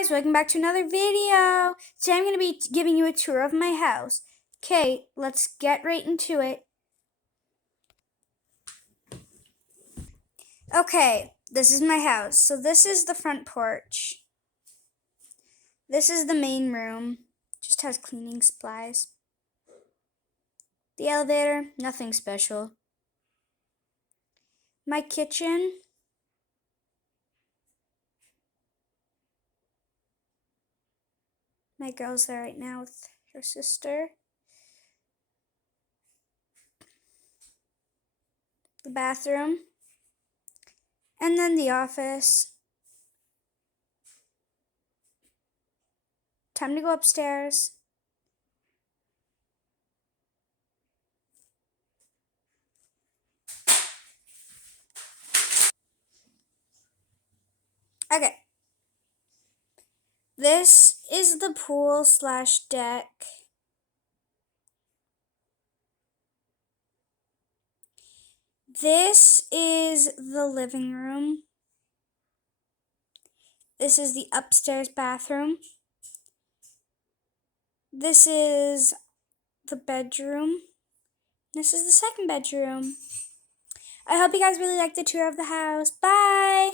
guys, welcome back to another video. Today I'm going to be giving you a tour of my house. Okay, let's get right into it. Okay, this is my house. So this is the front porch. This is the main room. Just has cleaning supplies. The elevator, nothing special. My kitchen. My girl's there right now with her sister. The bathroom. And then the office. Time to go upstairs. Okay. This is the pool / deck. This is the living room. This is the upstairs bathroom. This is the bedroom. This is the second bedroom. I hope you guys really liked the tour of the house. Bye!